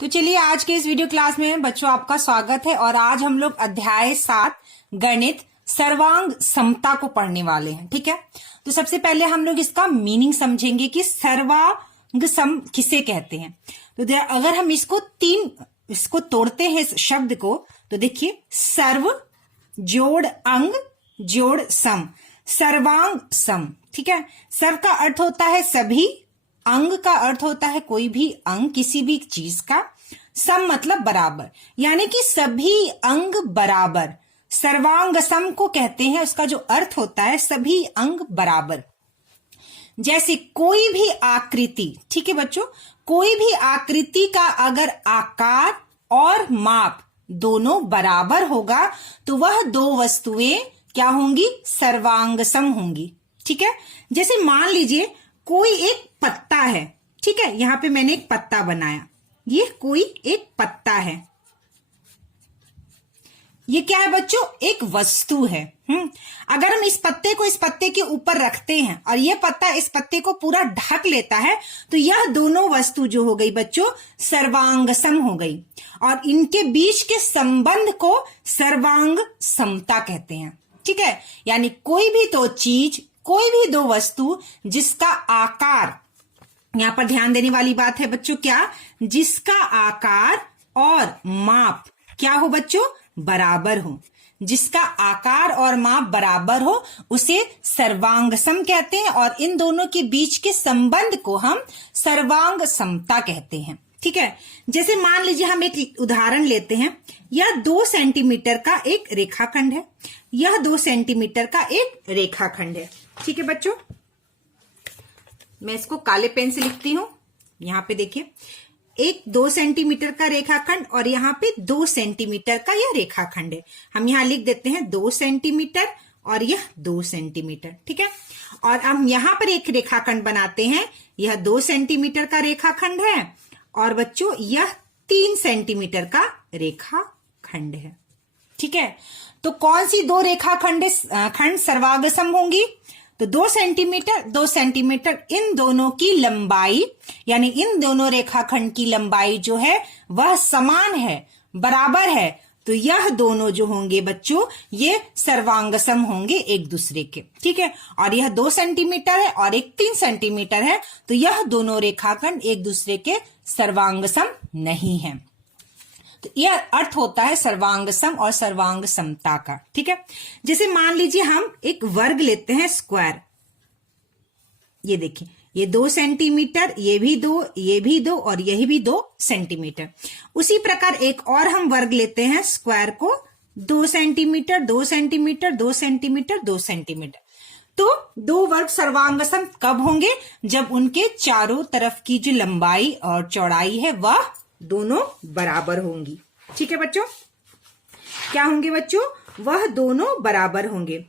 तो चलिए आज के इस वीडियो क्लास में बच्चों आपका स्वागत है। और आज हम लोग अध्याय 7 गणित सर्वांग समता को पढ़ने वाले हैं। ठीक है, तो सबसे पहले हम लोग इसका मीनिंग समझेंगे कि सर्वांग सम किसे कहते हैं। तो अगर हम इसको तोड़ते हैं इस शब्द को, तो देखिए सर्व जोड़ अंग जोड़ सम, सर्वांग सम। ठीक है, सर्व का अर्थ होता है सभी, अंग का अर्थ होता है कोई भी अंग किसी भी चीज का, सम मतलब बराबर, यानी कि सभी अंग बराबर सर्वांग सम को कहते हैं। उसका जो अर्थ होता है सभी अंग बराबर। जैसे कोई भी आकृति, ठीक है बच्चों, कोई भी आकृति का अगर आकार और माप दोनों बराबर होगा तो वह दो वस्तुएं क्या होंगी, सर्वांग सम होंगी। ठीक है, जैसे मान लीजिए कोई एक पत्ता है। ठीक है, यहां पे मैंने एक पत्ता बनाया, ये कोई एक पत्ता है, ये क्या है बच्चों, एक वस्तु है। अगर हम इस पत्ते के ऊपर रखते हैं और ये पत्ता इस पत्ते को पूरा ढक लेता है तो यह दोनों वस्तु जो हो गई बच्चों सर्वांग सम हो गई, और इनके बीच के संबंध को सर्वांग समता कहते हैं। ठीक है, यानी कोई भी दो चीज, कोई भी दो वस्तु जिसका आकार, यहां पर ध्यान देने वाली बात है बच्चों, क्या, जिसका आकार और माप क्या हो बच्चों, बराबर हो, जिसका आकार और माप बराबर हो उसे सर्वांग सम कहते हैं, और इन दोनों के बीच के संबंध को हम सर्वांग समता कहते हैं। ठीक है, जैसे मान लीजिए हम एक उदाहरण लेते हैं, यह 2 सेंटीमीटर का एक रेखाखंड है, यह 2 सेंटीमीटर का एक रेखाखंड है। ठीक है बच्चों, मैं इसको काले पेन से लिखती हूं। यहां पे देखिए एक 2 सेंटीमीटर का रेखाखंड और यहाँ पे 2 सेंटीमीटर का यह रेखाखंड है। हम यहाँ लिख देते हैं 2 सेंटीमीटर और यह 2 सेंटीमीटर। ठीक है, और हम यहाँ पर एक रेखाखंड बनाते हैं, यह 2 सेंटीमीटर का रेखाखंड है और बच्चों यह 3 सेंटीमीटर का रेखाखंड है। ठीक है, तो कौन सी दो रेखाखंड सर्वांग सम होंगी, तो 2 सेंटीमीटर इन दोनों की लंबाई, यानी इन दोनों रेखाखंड की लंबाई जो है वह समान है, बराबर है, तो यह दोनों जो होंगे बच्चों ये सर्वांग सम होंगे एक दूसरे के। ठीक है, और यह 2 सेंटीमीटर है और एक 3 सेंटीमीटर है, तो यह दोनों रेखाखंड एक दूसरे के सर्वांग सम नहीं है। तो यह अर्थ होता है सर्वांग सम और सर्वांग समता का। ठीक है, जैसे मान लीजिए हम एक वर्ग लेते हैं, स्क्वायर, ये देखिए ये 2 सेंटीमीटर, ये भी 2, ये भी 2 और यही भी 2 सेंटीमीटर। उसी प्रकार एक और हम वर्ग लेते हैं स्क्वायर को, 2 सेंटीमीटर 2 सेंटीमीटर 2 सेंटीमीटर 2 सेंटीमीटर। तो दो वर्ग सर्वांग सम कब होंगे, जब उनके चारों तरफ की जो लंबाई और चौड़ाई है वह दोनों बराबर होंगी। ठीक है बच्चों, क्या होंगे बच्चों, वह दोनों बराबर होंगे।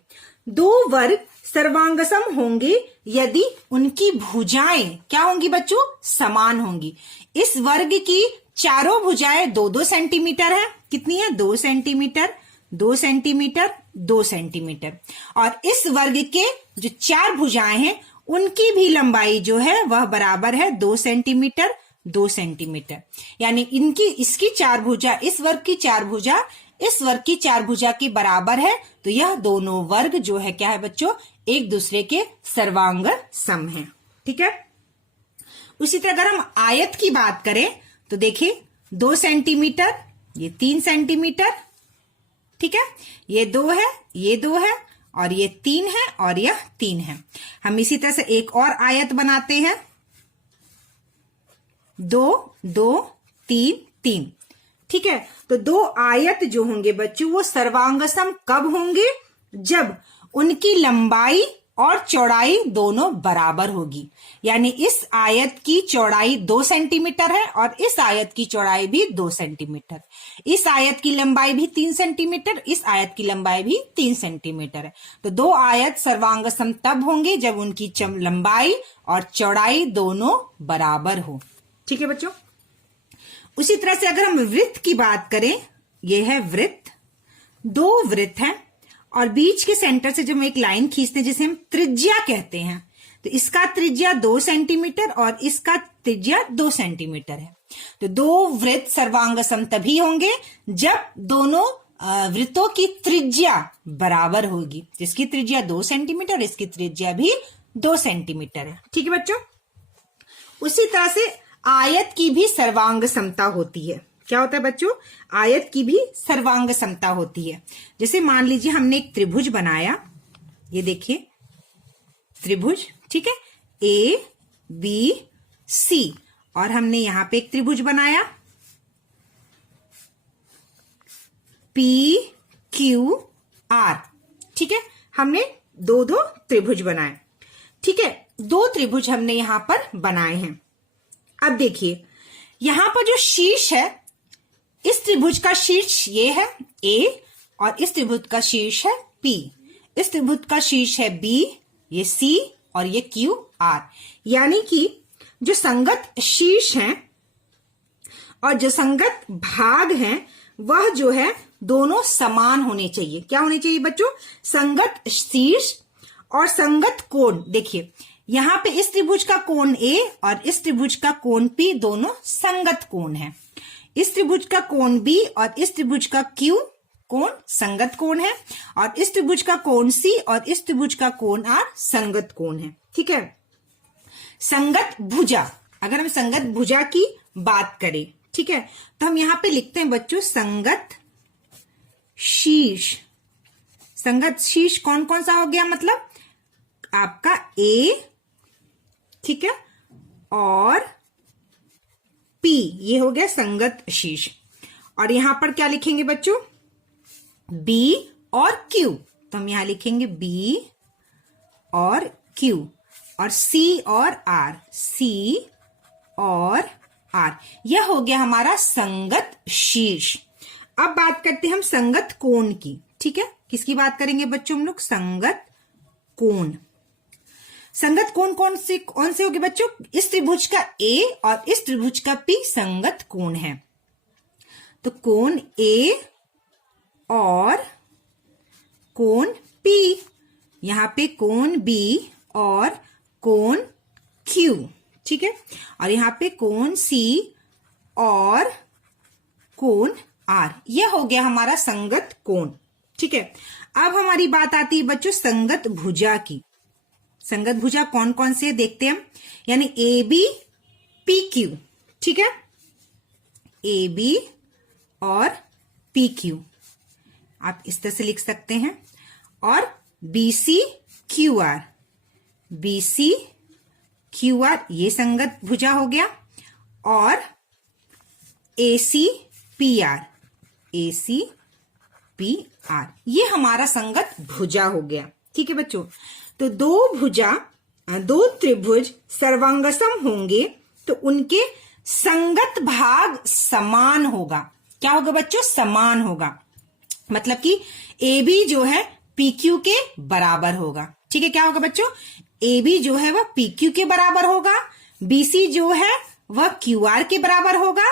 दो वर्ग सर्वांग सम होंगे यदि उनकी भुजाएं क्या होंगी बच्चों, समान होंगी। इस वर्ग की चारों भुजाएं 2-2 सेंटीमीटर है, कितनी है, 2 सेंटीमीटर 2 सेंटीमीटर 2 सेंटीमीटर, और इस वर्ग के जो 4 भुजाएं हैं उनकी भी लंबाई जो है वह बराबर है 2 सेंटीमीटर 2 सेंटीमीटर, यानी इसकी 4 भुजा, इस वर्ग की 4 भुजा इस वर्ग की 4 भुजा के बराबर है, तो यह दोनों वर्ग जो है क्या है बच्चों, एक दूसरे के सर्वांग सम है। ठीक है, उसी तरह अगर हम आयत की बात करें तो देखिए 2 सेंटीमीटर, ये 3 सेंटीमीटर, ठीक है, ये 2 है, ये 2 है और ये 3 है और यह 3 है। हम इसी तरह से एक और आयत बनाते हैं, 2 2 3 3। ठीक है, तो 2 आयत जो होंगे बच्चों वो सर्वांग सम कब होंगे, जब उनकी लंबाई और चौड़ाई दोनों बराबर होगी। यानी इस आयत की चौड़ाई 2 सेंटीमीटर है और इस आयत की चौड़ाई भी 2 सेंटीमीटर, इस आयत की लंबाई भी 3 सेंटीमीटर, इस आयत की लंबाई भी 3 सेंटीमीटर है। तो 2 आयत सर्वांग सम तब होंगे जब उनकी लंबाई और चौड़ाई दोनों बराबर हो। ठीक है बच्चों, उसी तरह से अगर हम वृत्त की बात करें, यह है वृत्त, 2 वृत्त हैं और बीच के सेंटर से जब हम एक लाइन खींचते हैं जिसे हम त्रिज्या कहते हैं, तो इसका त्रिज्या 2 सेंटीमीटर और इसका त्रिज्या 2 सेंटीमीटर है। तो दो वृत्त सर्वांगसम तभी होंगे जब दोनों वृत्तों की त्रिज्या बराबर होगी। जिसकी त्रिज्या 2 सेंटीमीटर और इसकी त्रिज्या भी 2 सेंटीमीटर है। ठीक है बच्चों, उसी तरह से आयत की भी सर्वांग समता होती है। क्या होता है बच्चों? आयत की भी सर्वांग समता होती है। जैसे मान लीजिए हमने एक त्रिभुज बनाया, ये देखिए त्रिभुज, ठीक है, ए बी सी, और हमने यहां पे एक त्रिभुज बनाया पी क्यू आर। ठीक है, हमने दो त्रिभुज बनाए। ठीक है, 2 त्रिभुज हमने यहां पर बनाए हैं। अब देखिए यहां पर जो शीर्ष है, इस त्रिभुज का शीर्ष ये है A और इस त्रिभुज का शीर्ष है P। इस त्रिभुज का शीर्ष है B, ये C और ये Q R। यानी कि जो संगत शीर्ष हैं और जो संगत भाग हैं वह जो है दोनों समान होने चाहिए। क्या होने चाहिए बच्चों? संगत शीर्ष और संगत कोण। देखिए यहां पे इस त्रिभुज का कोण A और इस त्रिभुज का कोण P दोनों संगत कोण है। इस त्रिभुज का कोण B और इस त्रिभुज का Q कोण संगत कोण है, और इस त्रिभुज का कोण C और इस त्रिभुज का कोण R संगत कोण है। ठीक है, संगत भुजा, अगर हम संगत भुजा की बात करें, ठीक है, तो हम यहां पे लिखते हैं बच्चों संगत शीर्ष। संगत शीर्ष कौन कौन सा हो गया? मतलब आपका A, ठीक है, और P, ये हो गया संगत शीर्ष। और यहां पर क्या लिखेंगे बच्चों? B और Q, तो हम यहां लिखेंगे B और Q, और C और R, C और R। यह हो गया हमारा संगत शीर्ष। अब बात करते हैं हम संगत कोण की। ठीक है, किसकी बात करेंगे बच्चों हम लोग? संगत कोण। संगत कोण कौन से होंगे बच्चों? इस त्रिभुज का A और इस त्रिभुज का P संगत कोण है। तो कोण A और कोण P, यहां पे कोण B और कोण Q, ठीक है, और यहां पे कोण C और कोण R। यह हो गया हमारा संगत कोण। ठीक है, अब हमारी बात आती है बच्चों संगत भुजा की। संगत भुजा कौन कौन से देखते हैं हम, यानी ए बी पी क्यू। ठीक है, ए बी और पी क्यू आप इस तरह से लिख सकते हैं, और B C Q R, B C Q R ये संगत भुजा हो गया, और A C P R, A C P R ये हमारा संगत भुजा हो गया। ठीक है बच्चों, तो दो त्रिभुज सर्वांगसम होंगे तो उनके संगत भाग समान होगा। क्या होगा बच्चों? समान होगा। मतलब कि ए बी जो है पी क्यू के बराबर होगा। ठीक है, क्या होगा बच्चों? ए बी जो है वह पी क्यू के बराबर होगा, बी सी जो है वह क्यू आर के बराबर होगा,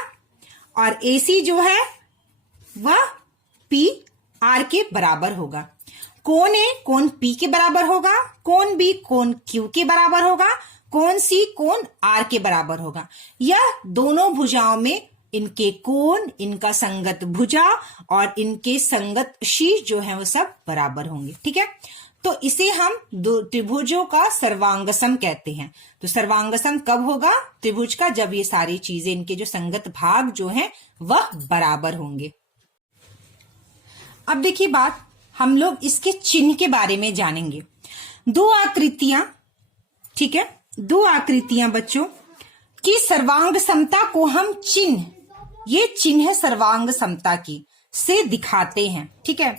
और ए सी जो है वह पी आर के बराबर होगा। कोण ए कोण पी के बराबर होगा, कोण बी कोण क्यू के बराबर होगा, कोण सी कोण आर के बराबर होगा। यह दोनों भुजाओं में इनके कोण, इनका संगत भुजा और इनके संगत शीर्ष जो है वो सब बराबर होंगे। ठीक है, तो इसे हम दो त्रिभुजों का सर्वांगसम कहते हैं। तो सर्वांगसम कब होगा त्रिभुज का? जब ये सारी चीजें, इनके जो संगत भाग जो हैं वह बराबर होंगे। अब देखिए बात, हम लोग इसके चिन्ह के बारे में जानेंगे। दो आकृतियां, ठीक है, दो आकृतियां बच्चों की सर्वांग समता को हम चिन्ह, ये चिन्ह है सर्वांग समता की, से दिखाते हैं। ठीक है,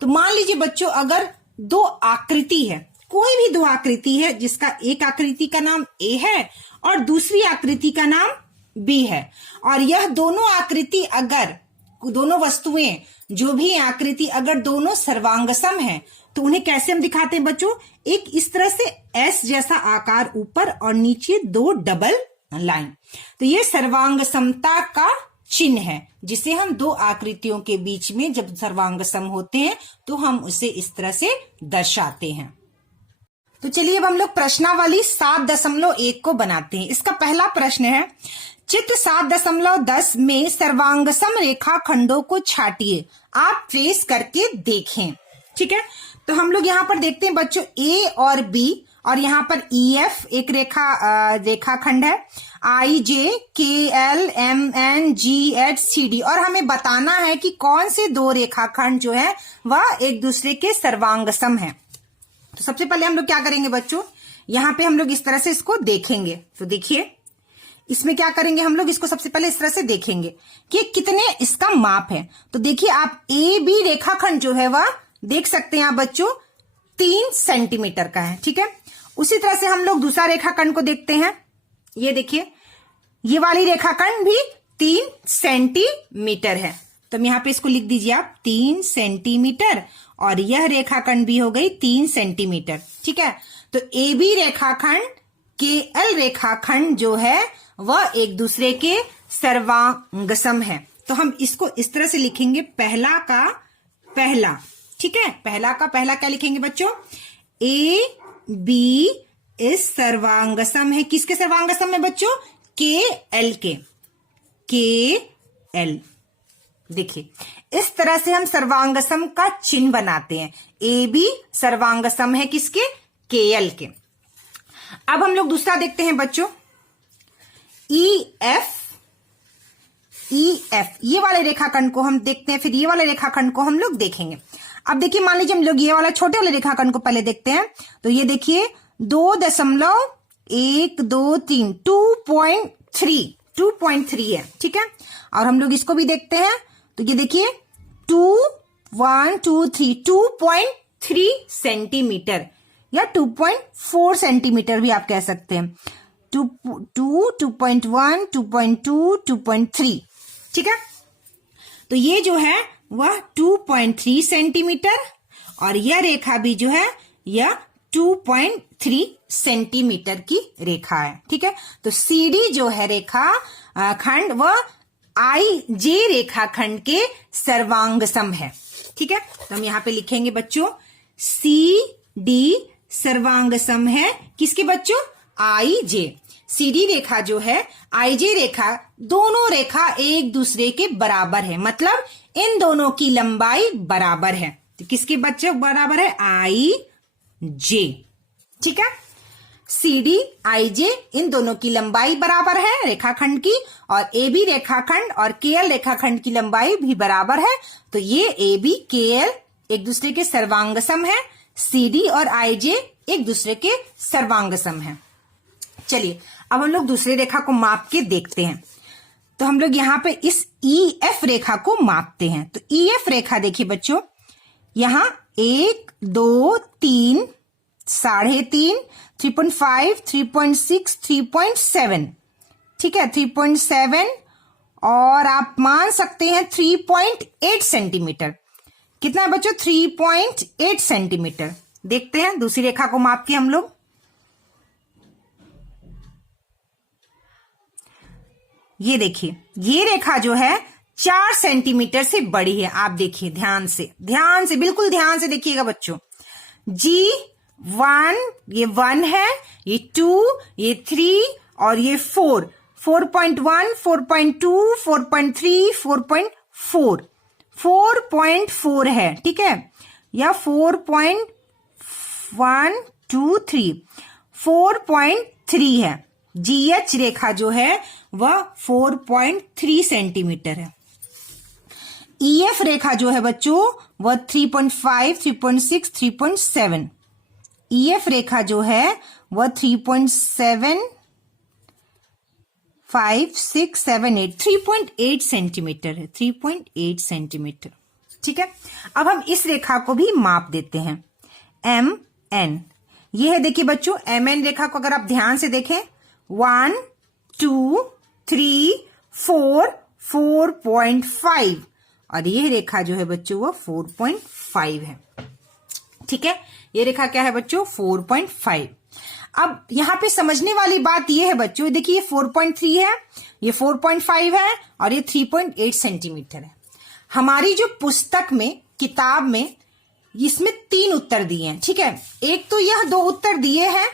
तो मान लीजिए बच्चों अगर दो आकृति है, कोई भी दो आकृति है जिसका एक आकृति का नाम ए है और दूसरी आकृति का नाम बी है, और यह दोनों आकृति अगर, दोनों वस्तुएं जो भी आकृति अगर दोनों सर्वांगसम है तो उन्हें कैसे हम दिखाते हैं बच्चों? एक इस तरह से एस जैसा आकार ऊपर और नीचे दो डबल लाइन। तो ये सर्वांगसमता का चिन्ह है, जिसे हम दो आकृतियों के बीच में जब सर्वांगसम होते हैं तो हम उसे इस तरह से दर्शाते हैं। तो चलिए अब हम लोग प्रश्नावली 7.1 को बनाते हैं। इसका पहला प्रश्न है, चित्र 7.10 में सर्वांगसम रेखाखंडों को छाटिए। आप ट्रेस करके देखें। ठीक है, तो हम लोग यहाँ पर देखते हैं बच्चों ए और बी, और यहाँ पर ई एफ एक रेखाखंड है, I J K L M N G H C D, और हमें बताना है कि कौन से दो रेखाखंड जो है वह एक दूसरे के सर्वांगसम है। तो सबसे पहले हम लोग क्या करेंगे बच्चों, यहाँ पे हम लोग इस तरह से इसको देखेंगे। तो देखिए इसमें क्या करेंगे हम लोग, इसको सबसे पहले इस तरह से देखेंगे कि कितने इसका माप है। तो देखिए आप ए बी रेखाखंड जो है वह देख सकते हैं आप बच्चों 3 सेंटीमीटर का है। ठीक है, उसी तरह से हम लोग दूसरा रेखाखंड को देखते हैं। ये देखिए ये वाली रेखाखंड भी 3 सेंटीमीटर है। तो यहाँ पे इसको लिख दीजिए आप 3 सेंटीमीटर, और यह रेखाखंड भी हो गई 3 सेंटीमीटर। ठीक है, तो ए बी रेखाखंड के एल रेखाखंड जो है वह एक दूसरे के सर्वांगसम है। तो हम इसको इस तरह से लिखेंगे, पहला का पहला। ठीक है, पहला का पहला क्या लिखेंगे बच्चों, ए बी इस सर्वांगसम है। किसके सर्वांगसम है बच्चों, के एल के एल। देखिए इस तरह से हम सर्वांगसम का चिन्ह बनाते हैं। ए बी सर्वांगसम है किसके, के एल के। अब हम लोग दूसरा देखते हैं बच्चों, ई एफ ये वाले रेखाखंड को हम देखते हैं, फिर ये वाले रेखाखंड को हम लोग देखेंगे। अब देखिए मान लीजिए हम लोग ये वाला छोटे वाले रेखाखंड को पहले देखते हैं। तो ये देखिए 2.123 2.3 है। ठीक है, और हम लोग इसको भी देखते हैं। तो ये देखिए 2.3 सेंटीमीटर या 2.4 सेंटीमीटर भी आप कह सकते हैं। 2.1 2.2 2.3। ठीक है, तो ये जो है वह 2.3 सेंटीमीटर, और यह रेखा भी जो है यह 2.3 सेंटीमीटर की रेखा है। ठीक है, तो सीडी जो है रेखा खंड वह आई जे रेखाखंड के सर्वांगसम है। ठीक है, तो हम यहाँ पे लिखेंगे बच्चों सी डी सर्वांगसम है किसके बच्चों, आई जे। सीडी रेखा जो है आई जे रेखा, दोनों रेखा एक दूसरे के बराबर है, मतलब इन दोनों की लंबाई बराबर है। तो किसके बच्चों बराबर है, आई जे। ठीक है, सीडी आई जे इन दोनों की लंबाई बराबर है रेखाखंड की, और ए बी रेखाखंड और के एल रेखाखंड की लंबाई भी बराबर है। तो ये ए बी के एल एक दूसरे के सर्वांगसम है, सीडी और आई जे एक दूसरे के सर्वांगसम है। चलिए अब हम लोग दूसरे रेखा को माप के देखते हैं। तो हम लोग यहाँ पे इस ई एफ रेखा को मापते हैं। तो ई एफ रेखा देखिए बच्चों, यहां 1 2 3 3.5 3.5 3.6 3.7। ठीक है, 3.7, और आप मान सकते हैं 3.8 सेंटीमीटर। कितना है बच्चों, 3.8 सेंटीमीटर। देखते हैं दूसरी रेखा को माप के हम लोग। ये देखिए ये रेखा जो है 4 सेंटीमीटर से बड़ी है। आप देखिए ध्यान से बिल्कुल ध्यान से देखिएगा बच्चों। G1 ये 1 है, ये 2, ये 3 और ये 4, 4.1 4.2 4.3 4.4 4.4 है। ठीक है, या 4.1 2 3 4.3 है। GH रेखा जो है वह 4.3 सेंटीमीटर है। EF रेखा जो है बच्चों वह 3.5 3.6 3.7। EF रेखा जो है वह 3.7 5 6 7 8 3.8 सेंटीमीटर है, 3.8 सेंटीमीटर। ठीक है, अब हम इस रेखा को भी माप देते हैं। MN ये है, देखिए बच्चों MN रेखा को अगर आप ध्यान से देखें 1 2 3 4 4.5, और ये रेखा जो है बच्चों वो 4.5 है। ठीक है, ये रेखा क्या है बच्चों, 4.5। अब यहाँ पे समझने वाली बात ये है बच्चों, देखिए ये 4.3 है, ये 4.5 है, और ये 3.8 सेंटीमीटर है। हमारी जो पुस्तक में किताब में इसमें 3 उत्तर दिए हैं। ठीक है, एक तो यह 2 उत्तर दिए हैं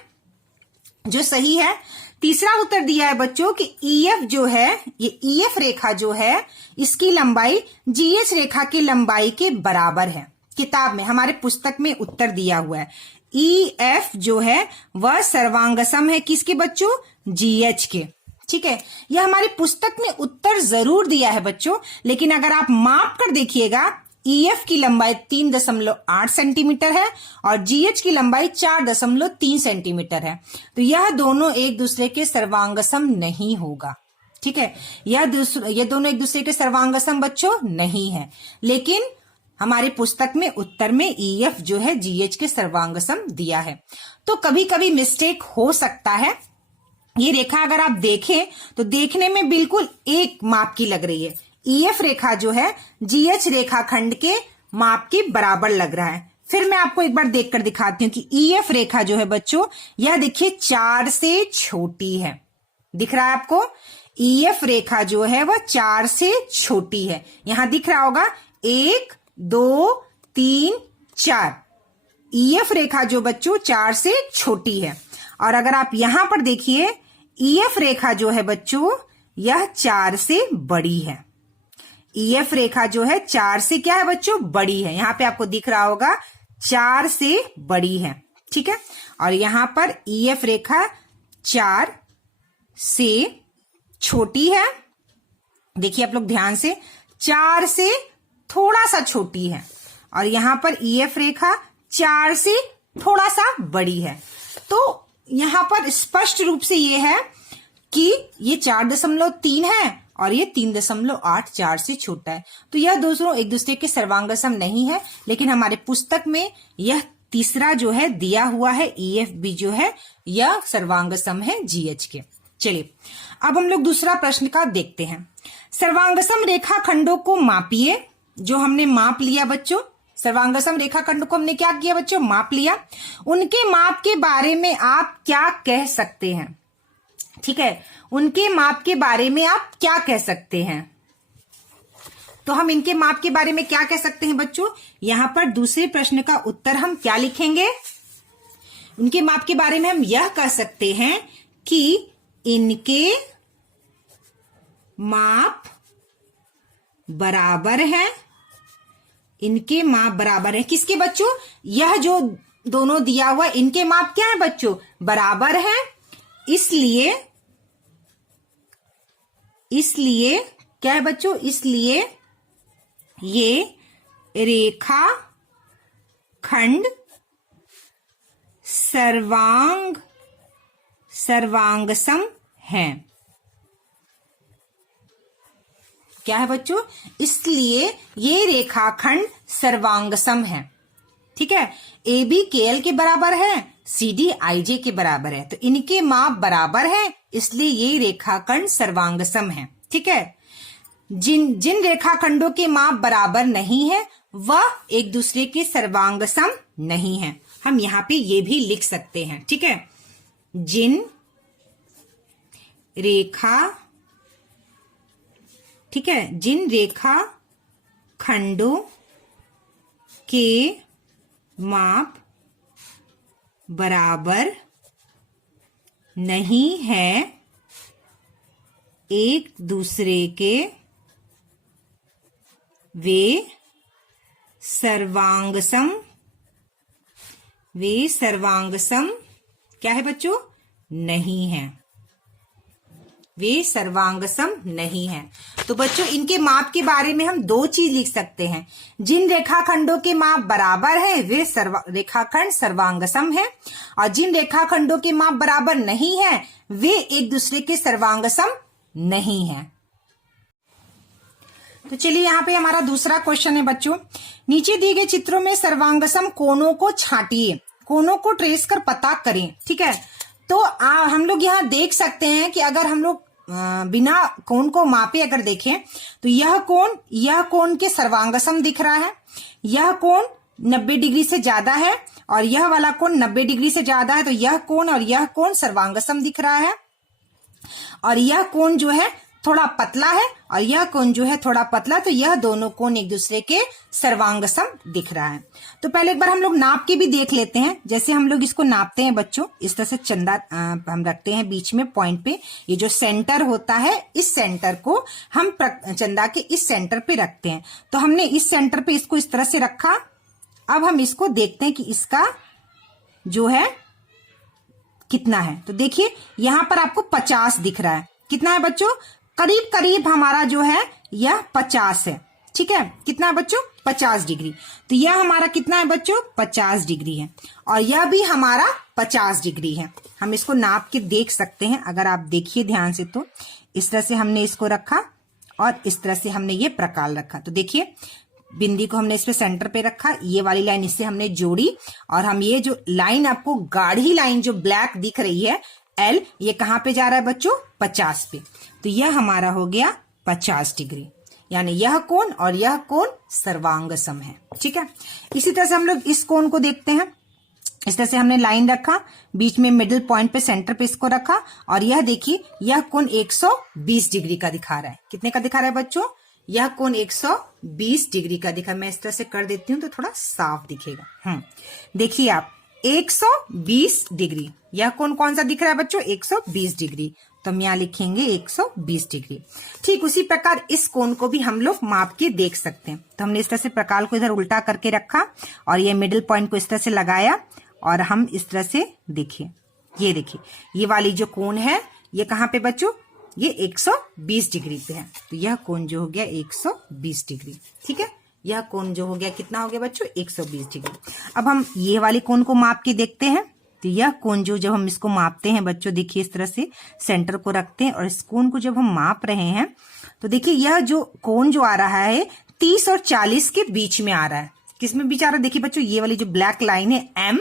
जो सही है, तीसरा उत्तर दिया है बच्चों कि EF जो है, ये EF रेखा जो है, इसकी लंबाई GH रेखा की लंबाई के बराबर है। किताब में, हमारे पुस्तक में उत्तर दिया हुआ है। EF जो है वह सर्वांगसम है किसके बच्चों? GH के। ठीक है, यह हमारी पुस्तक में उत्तर जरूर दिया है बच्चों, लेकिन अगर आप माप कर देखिएगा, EF की लंबाई 3.8 सेंटीमीटर है और GH की लंबाई 4.3 सेंटीमीटर है। तो यह दोनों एक दूसरे के सर्वांगसम नहीं होगा। ठीक है, यह दोनों एक दूसरे के सर्वांगसम बच्चों नहीं है, लेकिन हमारी पुस्तक में उत्तर में EF जो है GH के सर्वांगसम दिया है। तो कभी कभी मिस्टेक हो सकता है। ये रेखा अगर आप देखें तो देखने में बिल्कुल एक माप की लग रही है। EF रेखा जो है GH रेखाखंड के माप के बराबर लग रहा है। फिर मैं आपको एक बार देखकर दिखाती हूँ कि EF रेखा जो है बच्चों, यह देखिए 4 से छोटी है। दिख रहा है आपको? EF रेखा जो है वह 4 से छोटी है। यहां दिख रहा होगा 1 2 3 4। EF रेखा जो बच्चों 4 से छोटी है। और अगर आप यहां पर देखिए, EF रेखा जो है बच्चों, यह 4 से बड़ी है। EF रेखा जो है 4 से क्या है बच्चों? बड़ी है। यहां पे आपको दिख रहा होगा 4 से बड़ी है। ठीक है, और यहां पर EF रेखा 4 से छोटी है। देखिए आप लोग ध्यान से, 4 से थोड़ा सा छोटी है, और यहां पर EF रेखा 4 से थोड़ा सा बड़ी है। तो यहां पर स्पष्ट रूप से ये है कि ये 4.3 है और ये 3.8 4 से छोटा है। तो यह दोनों एक दूसरे के सर्वांगसम नहीं है, लेकिन हमारे पुस्तक में यह तीसरा जो है दिया हुआ है, EFB जो है यह सर्वांगसम है GH के। चलिए अब हम लोग दूसरा प्रश्न का देखते हैं। सर्वांगसम रेखाखंडों को मापिए। जो हमने माप लिया बच्चों, सर्वांगसम रेखाखंड को हमने क्या किया बच्चों? माप लिया। उनके माप के बारे में आप क्या कह सकते हैं? ठीक है, उनके माप के बारे में आप क्या कह सकते हैं? तो हम इनके माप के बारे में क्या कह सकते हैं बच्चों? यहां पर दूसरे प्रश्न का उत्तर हम क्या लिखेंगे? उनके माप के बारे में हम यह कह सकते हैं कि इनके माप बराबर है। इनके माप बराबर है किसके बच्चों? यह जो दोनों दिया हुआ, इनके माप क्या है बच्चों? बराबर है। इसलिए क्या है बच्चों? इसलिए ये रेखा खंड सर्वांगसम है। क्या है बच्चों? इसलिए ये रेखाखंड सर्वांगसम है। ठीक है, AB KL के बराबर है, CD IJ के बराबर है। तो इनके माप बराबर है, इसलिए ये रेखाखंड सर्वांगसम है। ठीक है, जिन रेखाखंडों के माप बराबर नहीं है वह एक दूसरे के सर्वांगसम नहीं है। हम यहाँ पे ये भी लिख सकते हैं। ठीक है, जिन रेखा खंडों के माप बराबर नहीं है एक दूसरे के, वे सर्वांगसम क्या है बच्चों? नहीं है। वे सर्वांगसम नहीं है। तो बच्चों इनके माप के बारे में हम दो चीज लिख सकते हैं। जिन रेखाखंडों के माप बराबर है वे रेखाखंड सर्वांगसम है, और जिन रेखाखंडों के माप बराबर नहीं है वे एक दूसरे के सर्वांगसम नहीं है। तो चलिए यहाँ पे हमारा दूसरा क्वेश्चन है बच्चों, नीचे दिए गए चित्रों में सर्वांगसम कोणों को छांटिए, कोणों को ट्रेस कर पता करें। ठीक है, तो हम लोग यहाँ देख सकते हैं कि अगर हम लोग बिना कोण को मापे अगर देखें तो यह कोण के सर्वांगसम दिख रहा है, यह कोण 90 डिग्री से ज्यादा है और यह वाला कोण 90 डिग्री से ज्यादा है। तो यह कोण और यह कोण सर्वांगसम दिख रहा है, और यह कोण जो है थोड़ा पतला है और यह कोण जो है थोड़ा पतला, तो यह दोनों कोण एक दूसरे के सर्वांग सम दिख रहा है। तो पहले एक बार हम लोग नाप के भी देख लेते हैं। जैसे हम लोग इसको नापते हैं बच्चों, इस तरह से चंदा हम रखते हैं बीच में पॉइंट पे। ये जो सेंटर होता है, इस सेंटर को हम चंदा के इस सेंटर पे रखते हैं। तो हमने इस सेंटर पे इसको इस तरह से रखा। अब हम इसको देखते हैं कि इसका जो है कितना है। तो देखिए यहां पर आपको 50 दिख रहा है। कितना है बच्चों? करीब करीब हमारा जो है यह 50 है। ठीक है, कितना है बच्चों? 50 डिग्री। तो यह हमारा कितना है बच्चों? 50 डिग्री है। और यह भी हमारा 50 डिग्री है। हम इसको नाप के देख सकते हैं, अगर आप देखिए ध्यान से। तो इस तरह से हमने इसको रखा और इस तरह से हमने ये प्रकाल रखा। तो देखिए बिंदी को हमने इस पे सेंटर पे रखा, ये वाली लाइन इससे हमने जोड़ी, और हम ये जो लाइन आपको गाढ़ी लाइन जो ब्लैक दिख रही है एल, ये कहां पे जा रहा है बच्चों? 50 पे। तो यह हमारा हो गया 50 डिग्री, यानी यह कोण और यह कोण सर्वांग सम है। ठीक है, इसी तरह से हम लोग इस कोण को देखते हैं। इस तरह से हमने लाइन रखा, बीच में मिडिल पॉइंट पे सेंटर पे इसको रखा, और यह देखिए यह कोण 120 डिग्री का दिखा रहा है। कितने का दिखा रहा है बच्चों? यह कोण 120 डिग्री का दिखा। मैं इस तरह से कर देती हूं तो थोड़ा साफ दिखेगा। देखिए आप 120 डिग्री, यह कोण कौन सा दिख रहा है बच्चों? 120 डिग्री। तो हम यहाँ लिखेंगे 120 डिग्री। ठीक उसी प्रकार इस कोण को भी हम लोग माप के देख सकते हैं। तो हमने इस तरह से प्रकाल को इधर उल्टा करके रखा और ये मिडिल पॉइंट को इस तरह से लगाया, और हम इस तरह से देखिए, ये देखिए ये वाली जो कोण है ये कहाँ पे बच्चों? ये 120 डिग्री पे है। तो यह कोण जो हो गया 120 डिग्री। ठीक है, यह कोण जो हो गया कितना हो गया बच्चों? 120 डिग्री। अब हम ये वाले कोण को माप के देखते हैं। तो यह कोण जो जब हम इसको मापते हैं बच्चों, देखिए इस तरह से सेंटर को रखते हैं और इस कोण को जब हम माप रहे हैं तो देखिए यह जो कोण जो आ रहा है 30 और 40 के बीच में आ रहा है। किसमें बीच आ रहा है? देखिए बच्चों ये वाली जो ब्लैक लाइन है एम,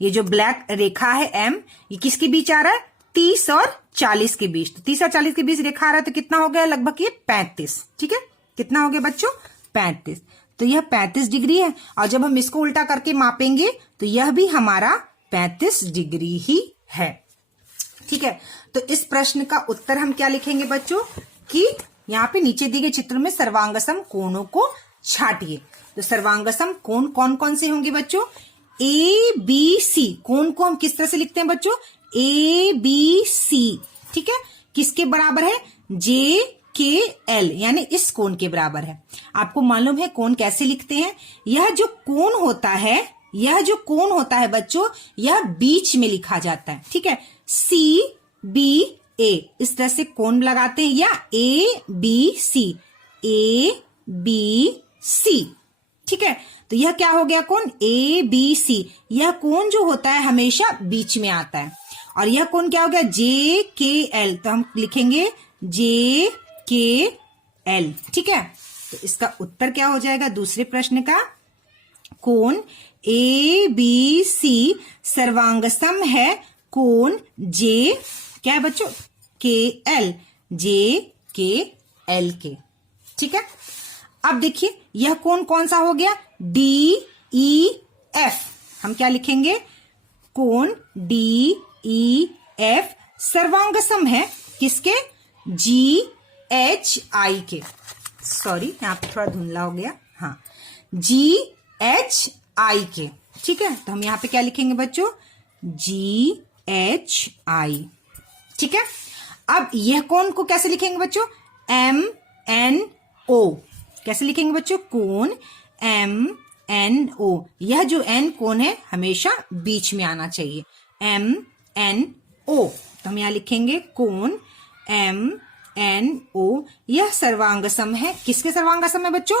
ये जो ब्लैक रेखा है एम, ये किसके बीच आ रहा है? 30 और 40 के बीच। तो 30 और 40 के बीच रेखा आ रहा है, तो कितना हो गया? लगभग ये 35। ठीक है, कितना हो गया बच्चों? 35। तो यह 35 डिग्री है, और जब हम इसको उल्टा करके मापेंगे तो यह भी हमारा 35 डिग्री ही है। ठीक है, तो इस प्रश्न का उत्तर हम क्या लिखेंगे बच्चों? कि यहाँ पे नीचे दिए गए चित्र में सर्वांगसम कोणों को छाटिए। तो सर्वांगसम कोण कौन कौन से होंगे बच्चों? A B C. कोण को हम किस तरह से लिखते हैं बच्चों? A B C. ठीक है, किसके बराबर है? जे के एल, यानी इस कोण के बराबर है। आपको मालूम है कोण कैसे लिखते हैं? यह जो कोण होता है, यह जो कोण होता है बच्चों, यह बीच में लिखा जाता है। ठीक है, सी बी ए, इस तरह से कोण लगाते हैं, या ए बी सी, ए बी सी। ठीक है, तो यह क्या हो गया कोण? A B C. यह कोण जो होता है हमेशा बीच में आता है। और यह कोण क्या हो गया? जे के एल। तो हम लिखेंगे जे के एल। ठीक है, तो इसका उत्तर क्या हो जाएगा दूसरे प्रश्न का? कोण ए बी सी सर्वांगसम है कोण जे क्या है बच्चों? के एल, जे के एल के। ठीक है, अब देखिए यह कोण कौन सा हो गया? D E F. हम क्या लिखेंगे? कोण डी ई एफ सर्वांगसम है किसके? जी एच आई के। सॉरी, यहां पे थोड़ा धुंधला हो गया। हाँ, जी एच आई के। ठीक है, तो हम यहां पे क्या लिखेंगे बच्चों? G H I. ठीक है, अब यह कोण को कैसे लिखेंगे बच्चों? M N O. कैसे लिखेंगे बच्चों? कोण एम एन ओ। यह जो एन कोण है हमेशा बीच में आना चाहिए, एम एन ओ। तो हम यहां लिखेंगे कोण एम एन ओ। यह सर्वांगसम है। किसके सर्वांगसम है बच्चों?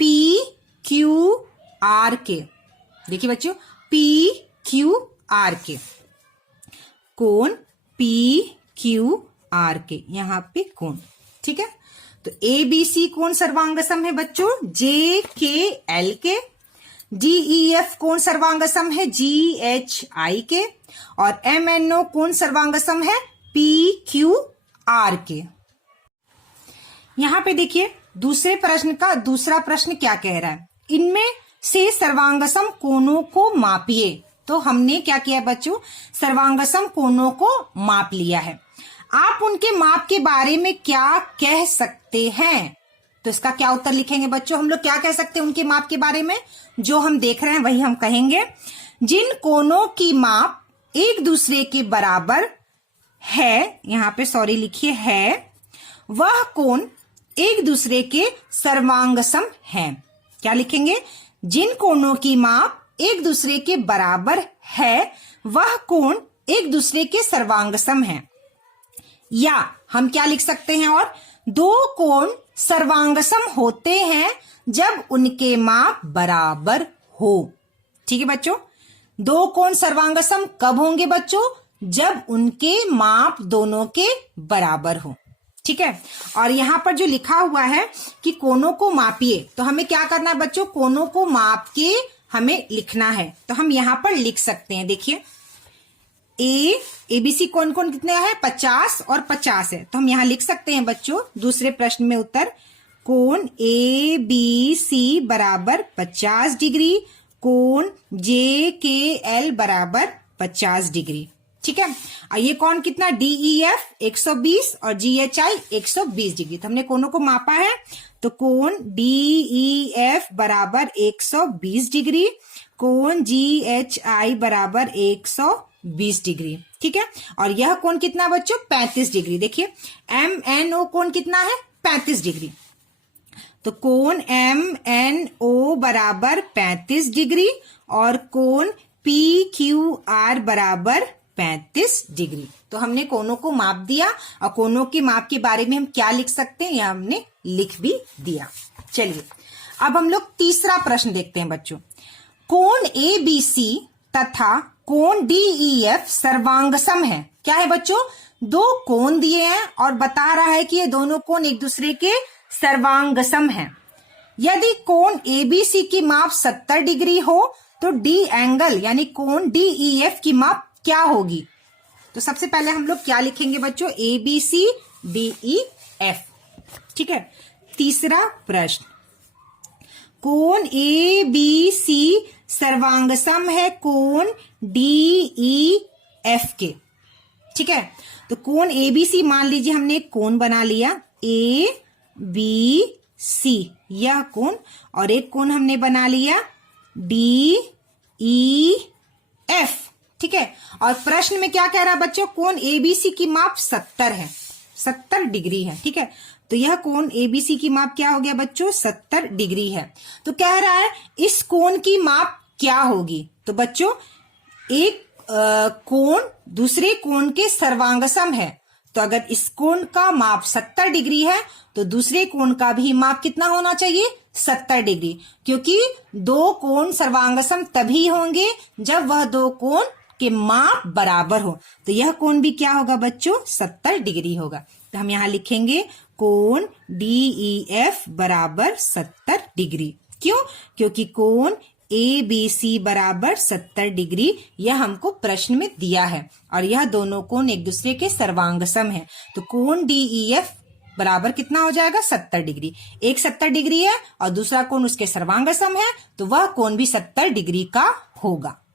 पी क्यू आर के। देखिए बच्चों, पी क्यू आर के, कोण पी क्यू आर के, यहां पे कोण। ठीक है, तो ए बी सी कोण सर्वांगसम है बच्चों जे के एल के। डी ई एफ कोण सर्वांगसम है जी एच आई के। और एम एन ओ कोण सर्वांगसम है पी क्यू आर के। यहां पे देखिए दूसरे प्रश्न का दूसरा प्रश्न क्या कह रहा है? इनमें से सर्वांगसम कोणों को मापिए। तो हमने क्या किया बच्चों? सर्वांगसम कोणों को माप लिया है। आप उनके माप के बारे में क्या कह सकते हैं? तो इसका क्या उत्तर लिखेंगे बच्चों? हम लोग क्या कह सकते हैं उनके माप के बारे में? जो हम देख रहे हैं वही हम कहेंगे। जिन कोनों की माप एक दूसरे के बराबर है, यहां पे सॉरी लिखिए है, वह कोण एक दूसरे के सर्वांगसम है। क्या लिखेंगे? जिन कोणों की माप एक दूसरे के बराबर है वह कोण एक दूसरे के सर्वांगसम है। या हम क्या लिख सकते हैं? और दो कोण सर्वांगसम होते हैं जब उनके माप बराबर हो। ठीक है बच्चों, दो कोण सर्वांगसम कब होंगे बच्चों? जब उनके माप दोनों के बराबर हो। ठीक है, और यहां पर जो लिखा हुआ है कि कोनों को मापिए, तो हमें क्या करना है बच्चों? कोनों को माप के हमें लिखना है। तो हम यहां पर लिख सकते हैं, देखिए एबीसी कोण कोण कितने है? 50 और 50 है। तो हम यहां लिख सकते हैं बच्चों दूसरे प्रश्न में उत्तर, कोण ए बी सी बराबर 50 डिग्री, कोण जे के एल बराबर 50 डिग्री। ठीक है, और ये कोण कितना? DEF 120 और GHI 120 डिग्री। तो हमने कोनों को मापा है, तो कोण DEF बराबर 120 डिग्री, कोण GHI बराबर 120 डिग्री। ठीक है, और यह कोण कितना बच्चों? 35 डिग्री। देखिए MNO कोण कितना है? 35 डिग्री। तो कोण MNO बराबर 35 डिग्री और कोण PQR बराबर 35 डिग्री। तो हमने कोनों को माप दिया और कोनों के माप के बारे में हम क्या लिख सकते हैं यह हमने लिख भी दिया। चलिए अब हम लोग तीसरा प्रश्न देखते हैं बच्चों। कोण ABC तथा कोण DEF सर्वांगसम है। क्या है बच्चों? दो कोण दिए हैं और बता रहा है कि ये दोनों कोण एक दूसरे के सर्वांगसम है। यदि कोण ABC की माप 70 डिग्री हो तो D एंगल यानी कोण DEF की माप क्या होगी? तो सबसे पहले हम लोग क्या लिखेंगे बच्चों? ABC DEF। ठीक है, तीसरा प्रश्न, कोण ABC सर्वांगसम है कोण DEF के। ठीक है, तो कोण ABC मान लीजिए हमने एक कोण बना लिया ABC, यह कोण, और एक कोण हमने बना लिया DEF। ठीक है, और प्रश्न में क्या कह रहा है बच्चों? कोण ABC की माप 70 है, 70 डिग्री है। ठीक है, तो यह कोण ABC की माप क्या हो गया बच्चों? 70 डिग्री है। तो कह रहा है इस कोण की माप क्या होगी? तो बच्चों एक कोण दूसरे कोण के सर्वांगसम है, तो अगर इस कोण का माप 70 डिग्री है तो दूसरे कोण का भी माप कितना होना चाहिए? 70 डिग्री, क्योंकि दो कोण सर्वांगसम तभी होंगे जब वह दो कोण के माप बराबर हो। तो यह कोण भी क्या होगा बच्चों? 70 डिग्री होगा। तो हम यहां लिखेंगे कोण DEF बराबर 70 डिग्री। क्यों? क्योंकि कोण ABC बराबर 70 डिग्री यह हमको प्रश्न में दिया है और यह दोनों कोण एक दूसरे के सर्वांगसम है। तो कोण DEF बराबर कितना हो जाएगा? 70 डिग्री। एक 70 डिग्री है और दूसरा कोण उसके सर्वांगसम है, तो वह कोण भी 70 डिग्री का होगा।